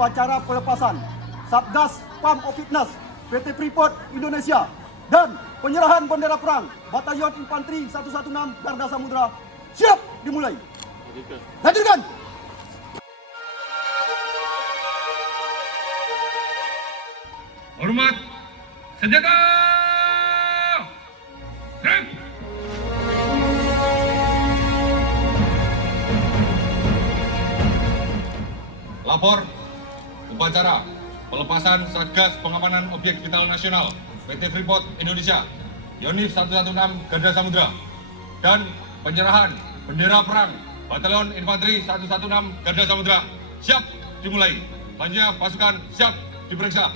upacara pelepasan Satgas Pam Opitnas PT Freeport Indonesia dan penyerahan bendera perang Batalion Infanteri 116 Garda Samudra siap dimulai. Lanjutkan. Hormat senjata. Gerak. Lapor upacara pelepasan Satgas Pengamanan Objek Vital Nasional PT Freeport Indonesia Yonif 116 Garda Samudra dan penyerahan bendera perang Batalion Infanteri 116 Garda Samudra siap dimulai. Selanjutnya pasukan siap diperiksa.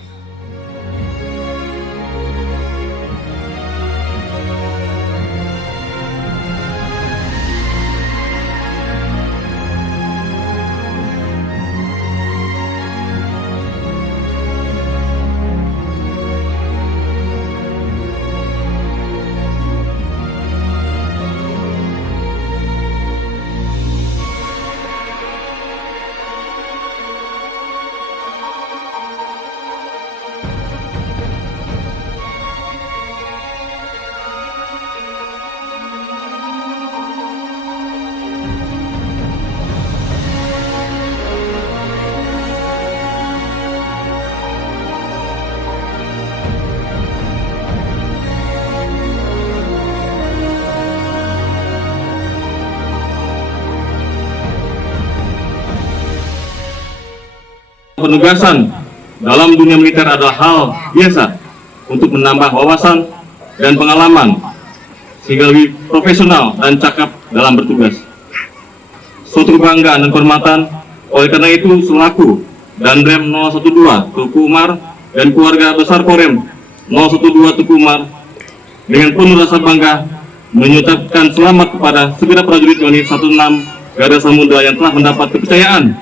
Penugasan dalam dunia militer adalah hal biasa untuk menambah wawasan dan pengalaman sehingga lebih profesional dan cakap dalam bertugas. Suatu kebanggaan dan kehormatan, oleh karena itu selaku Danrem 012 Tuku Umar dan keluarga besar Korem 012 Tuku Umar dengan penuh rasa bangga mengucapkan selamat kepada segenap prajurit Yonif 16 Garda Samudra yang telah mendapat kepercayaan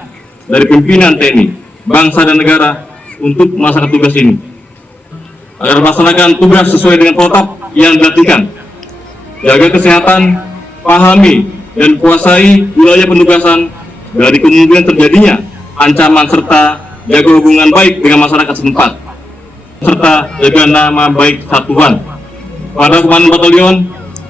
dari pimpinan TNI, bangsa dan negara untuk melaksanakan tugas ini. Agar melaksanakan tugas sesuai dengan protap yang dilatihkan. Jaga kesehatan, pahami dan kuasai wilayah penugasan dari kemungkinan terjadinya ancaman serta jaga hubungan baik dengan masyarakat setempat serta jaga nama baik satuan. Pada komandan batalion,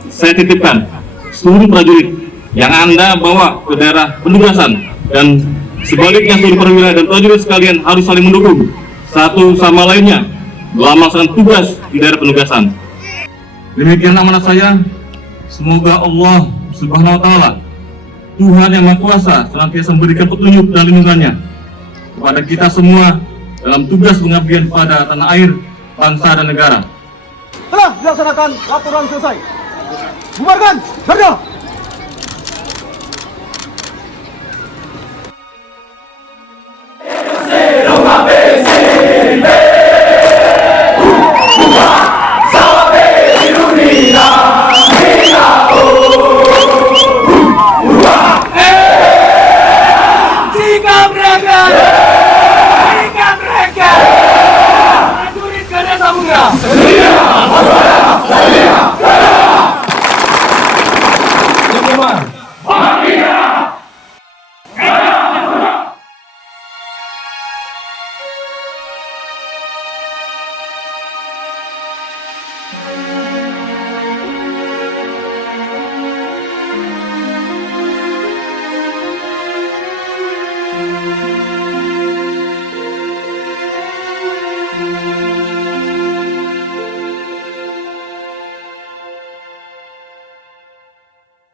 saya titipkan seluruh prajurit yang Anda bawa ke daerah penugasan dan sebaliknya seluruh perwira dan prajurit sekalian harus saling mendukung satu sama lainnya dalam melaksanakan tugas di daerah penugasan. Demikian amanat saya. Semoga Allah Subhanahu wa Ta'ala, Tuhan yang Maha Kuasa, senantiasa memberikan petunjuk dan lindungannya kepada kita semua dalam tugas pengabdian pada tanah air, bangsa dan negara. Telah dilaksanakan, laporan selesai. Bubarkan, Garda.